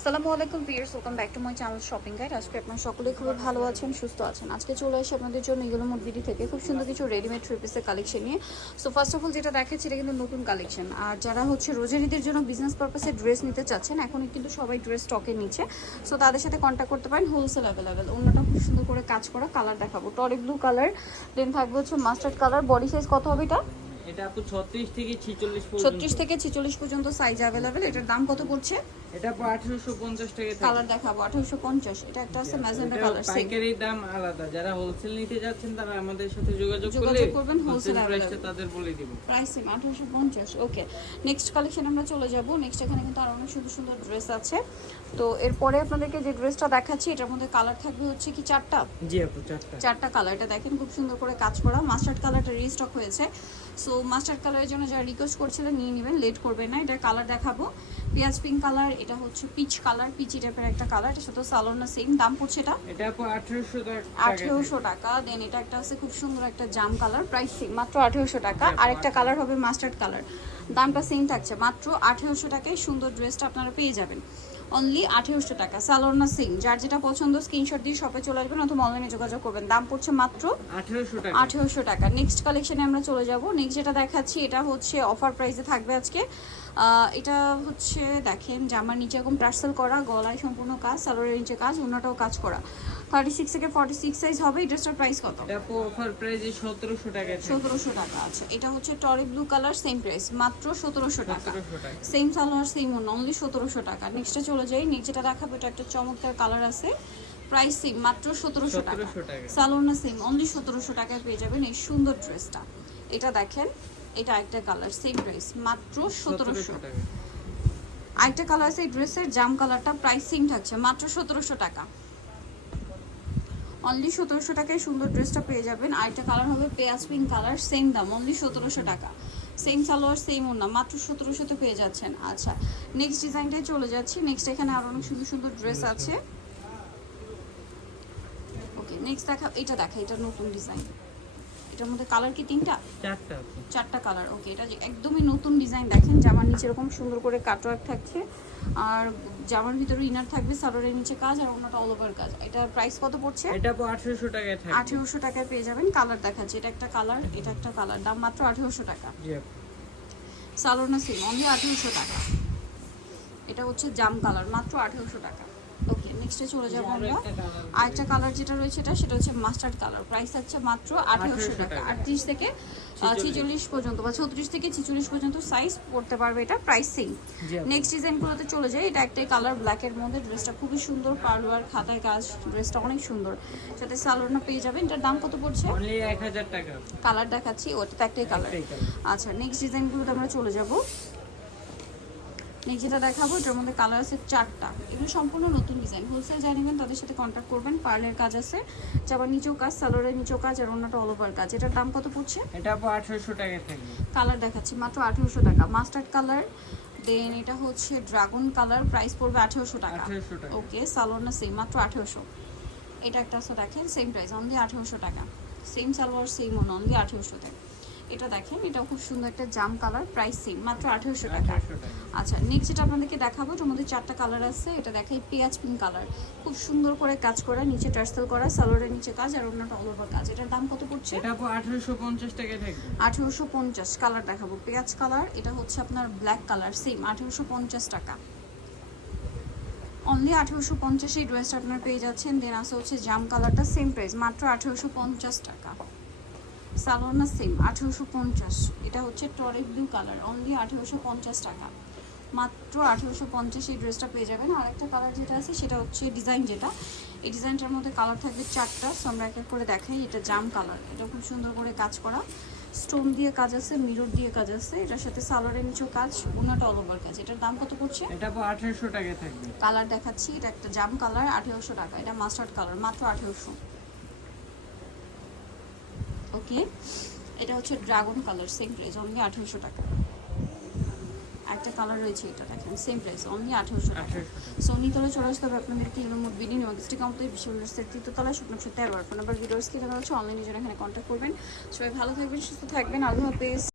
আসসালামু আলাইকুম viewers, welcome back to my channel shopping guide. আজকে আপনারা সকলে খুবই ভালো আছেন, সুস্থ আছেন। আজকে চলে আসি আপনাদের জন্য এগুলো মুরগিটি থেকে। খুব সুন্দর কিছু রেডিমেড থ্রি কালেকশন নিয়ে। সো ফার্স্ট অফ অল যেটা দেখাচ্ছি, এটা কিন্তু নতুন কালেকশন আর যারা হচ্ছে রোজারিদের জন্য বিজনেস পারপাসে ড্রেস নিতে চাচ্ছেন এখন কিন্তু সবাই ড্রেস স্টকে নিচ্ছে সো তাদের সাথে কন্ট্যাক্ট করতে পারেন হোলসেল অ্যাভেলেবেল অন্যটা খুব সুন্দর করে কাজ করা কালার দেখাবো। টরি ব্লু কালার দেন থাকবে হচ্ছে মাস্টার্ড কালার বডি সাইজ কত হবে এটা? এটা আপু 36 থেকে 46 পর্যন্ত। ছত্রিশ থেকে ছেচল্লিশ পর্যন্ত সাইজ অ্যাভেলেবেল এটার দাম কত পড়ছে এটা আপু 1850 টাকা কালার দেখাবো আঠারোশো পঞ্চাশ। এটা একটা আছে ম্যাজেন্ডা এটা কালার পাইকারি দাম আলাদা। যারা হোলসেল নিতে যাচ্ছেন তারা আমাদের সাথে যোগাযোগ করলে করবেন, হোলসেল প্রাইসটা তাদের বলে দিব। প্রাইস সেম আঠারোশো পঞ্চাশ। ওকে নেক্সট কালেকশন আমরা চলে যাব। নেক্সট এখানে কিন্তু আরও অনেক সুন্দর সুন্দর ড্রেস আছে। তো এরপরে আপনাদেরকে যে ড্রেসটা দেখাচ্ছি এটার মধ্যে কালার থাকবে হচ্ছে কি চারটা? জি আপু চারটা। চারটা কালার এটা দেখেন খুব সুন্দর করে কাজ করা। মাস্টার্ড কালারটা রিস্টক হয়েছে। সো মাস্টার্ড কালারের জন্য যারা রিকোয়েস্ট করছিলেন নিয়ে নেবেন লেট করবেন না এটা কালার দেখাবো। পেঁয়াজ পিঙ্ক কালার এটা হচ্ছে পিচ কালার পিচি টাইপের একটা কালার এটা সাথে সালোনা সেম দাম পড়ছে এটা। এটা 1800 টাকা আঠেরোশো টাকা দেন এটা একটা আছে খুব সুন্দর একটা জাম কালার প্রাইস সেম মাত্র আঠেরোশো টাকা। আর একটা কালার হবে মাস্টার্ড কালার দামটা সেম থাকছে মাত্র আঠেরোশো টাকায় সুন্দর ড্রেসটা আপনারা পেয়ে যাবেন। অনলি আঠেরোশো টাকা সালোনা সিং যার যেটা পছন্দ স্ক্রিনশট দিয়ে শপে চলে আসবেন অথবা অনলাইনে যোগাযোগ করবেন দাম পড়ছে মাত্র 1800 আঠেরোশো টাকা। নেক্সট কালেকশনে আমরা চলে যাব। নেক্সট যেটা দেখাচ্ছি এটা হচ্ছে অফার প্রাইসে থাকবে আজকে। এটা হচ্ছে দেখেন জামার নিচে এরকম টার্সেল করা গলায় সম্পূর্ণ কাজ সালোয়ারের নিচে কাজ অন্যটাও কাজ করা। থার্টি সিক্স থেকে ফর্টি সিক্স সাইজ হবে ড্রেসটার প্রাইস কত? অফার প্রাইসে 1700 টাকা সতেরোশো টাকা আচ্ছা এটা হচ্ছে টরি ব্লু কালার সেম প্রাইস মাত্র সতেরোশো টাকা। সেম সালোয়ার সেম অন্য অনলি সতেরোশো টাকা। নেক্সটে চলে যাই যেটা দেখাবো এটা একটা চমৎকার কালার আছে। প্রাইস সেম মাত্র সতেরোশো টাকা। 1700 সালোয়ার সেম অনলি সতেরোশো টাকায় পেয়ে যাবেন এই সুন্দর ড্রেসটা এটা দেখেন এটা একটা কালার সেম প্রাইস মাত্র সতেরোশো টাকা। আরেকটা কালার আছে, এই ড্রেসের জাম কালারটা প্রাইসিং থাকছে মাত্র সতেরোশো টাকা। অনলি সতেরোশো টাকায় সুন্দর ড্রেসটা পেয়ে যাবেন। আরেকটা কালার হবে পেঁয়াজ পিঙ্ক কালার সেম দাম অনলি সতেরোশো টাকা। সেম সালোয়ার সেম ওনা মাত্র সতেরোশোতে পেয়ে যাচ্ছেন। আচ্ছা নেক্সট ডিজাইনটাই চলে যাচ্ছি। নেক্সট এখানে আরও অনেক সুন্দর সুন্দর ড্রেস আছে। ওকে নেক্সট দেখা, এটা দেখা, এটা নতুন ডিজাইন এটার মধ্যে কালার কি তিনটা? চারটা চারটা কালার ওকে এটা যে একদমই নতুন ডিজাইন দেখেন জামার নিচে এরকম সুন্দর করে কাটওয়ার্ক থাকছে। আর জামার ভিতরে ইনার থাকবে সালোয়ারের নিচে কাজ আর অন্যটা অল ওভার কাজ। এটার প্রাইস কত পড়ছে? এটা আপু 1800 টাকায় আঠেরোশো টাকায় পেয়ে যাবেন। কালার দেখাচ্ছে এটা একটা কালার এটা একটা কালার দাম মাত্র আঠেরোশো টাকা। জি। সালোনা সিম অনলি আঠেরোশো টাকা। এটা হচ্ছে জাম কালার মাত্র আঠেরোশো টাকা। ওকে নেক্সটে চলে যাব আরও আমরা। আরেকটা কালার যেটা রয়েছে এটা সেটা হচ্ছে মাস্টার্ড কালার প্রাইস থাকছে মাত্র আঠেরোশো টাকা। আটত্রিশ থেকে ছেচল্লিশ। পর্যন্ত বা ছত্রিশ থেকে ছেচল্লিশ পর্যন্ত সাইজ পড়তে পারবে এটা। প্রাইস সেম নেক্সট ডিজাইনগুলোতে চলে যায় এটা একটাই কালার ব্ল্যাকের মধ্যে। ড্রেসটা খুবই সুন্দর। পার্লার খাতায় কাজ ড্রেসটা অনেক সুন্দর। সাথে সালোয়ারটা পেয়ে যাবেন। এটার দাম কত পড়ছে? অনলি 1000 টাকা। কালার দেখাচ্ছি। ওটা একটাই কালার আচ্ছা নেক্সট ডিজাইনগুলোতে আমরা চলে যাব। নেক্সট যেটা দেখাবো এটার মধ্যে কালার আছে চারটা। এগুলো সম্পূর্ণ নতুন ডিজাইন হোলসেল জানিবেন তাদের সাথে কন্ট্যাক্ট করবেন। পার্লের কাজ আছে যাবার নিচেও কাজ সালোয়ারের নিচেও কাজ আর অন্যটা অল ওভার কাজ। এটার দাম কত পড়ছে? এটা 1800 টাকায় থাকবে কালার দেখাচ্ছি মাত্র আঠেরোশো টাকা। মাস্টার্ড কালার দেন এটা হচ্ছে ড্রাগন কালার প্রাইস পড়বে আঠেরোশো টাকা। ওকে সালোয়ার না সেম মাত্র আঠেরোশো। এটা একটা আছে দেখেন সেম প্রাইস অনলি আঠারোশো টাকা। সেম সালোয়ার সেম অনলি আঠেরোশোতে। এটা দেখেন এটা খুব সুন্দর একটা জাম কালার প্রাইস সেম মাত্র আঠেরোশো টাকা। 1800 টাকা আচ্ছা নেক্সট যেটা আপনাদেরকে দেখাবো এটার মধ্যে চারটা কালার আছে এটা দেখাই পেঁয়াজ পিঙ্ক কালার খুব সুন্দর করে কাজ করা নিচে টার্সেল করা সালোয়ারের নিচে কাজ আর অন্যটা অল ওভার কাজ। এটার দাম কত পড়ছে? এটা আপু 1850 টাকায় থাকবে। আঠেরোশো পঞ্চাশ কালার দেখাবো। পেঁয়াজ কালার এটা হচ্ছে আপনার ব্ল্যাক কালার সেম আঠেরোশো পঞ্চাশ টাকা। অনলি আঠেরোশো পঞ্চাশ এই ড্রেসটা আপনার পেয়ে যাচ্ছেন দেন আছে হচ্ছে জাম কালারটা সেম প্রাইস মাত্র আঠেরোশো পঞ্চাশ টাকা। সালোনা সেম আঠেরোশো পঞ্চাশ। এটা হচ্ছে টরে ব্লু কালার অনলি আঠেরোশো পঞ্চাশ টাকা। মাত্র আঠেরোশো পঞ্চাশ এই ড্রেসটা পেয়ে যাবেন। আর একটা কালার যেটা আছে সেটা হচ্ছে ডিজাইন যেটা। এই ডিজাইনটার মধ্যে কালার থাকবে চারটা সো আমরা এক এক করে দেখাই। এটা জাম কালার এটা খুব সুন্দর করে কাজ করা। স্টোন দিয়ে কাজ আছে মিরর দিয়ে কাজ আছে। এটার সাথে সালোয়ারের নিচেও কাজ ওনাটা অল ওভার কাজ। এটার দাম কত পড়ছে? এটা আপু 1800 টাকায় থাকবে। কালার দেখাচ্ছি এটা একটা জাম কালার আঠেরোশো টাকা। এটা মাস্টার্ড কালার মাত্র আঠেরোশো। ওকে এটা হচ্ছে dragon colour same price only আঠেরোশো টাকা। একটা কালার রয়েছে এটা দেখেন সেম প্রাইস অনলি আঠারোশো টাকা। 1800 টাকা সো নিতলে চলে আসতে হবে আপনাদেরকে ইলমোট বিডিং এবং ডিস্ট্রিক্ট কমপ্লিট বিশ্ববিদ্যালয়ের তৃতীয়তলা শুকনো সত্যি আর ফোন নাম্বার ভিডিওস কি জানা হচ্ছে অনলাইনে জন্য এখানে কন্ট্যাক্ট করবেন। সবাই ভালো থাকবেন সুস্থ থাকবেন আল্লাহ হাফেজ।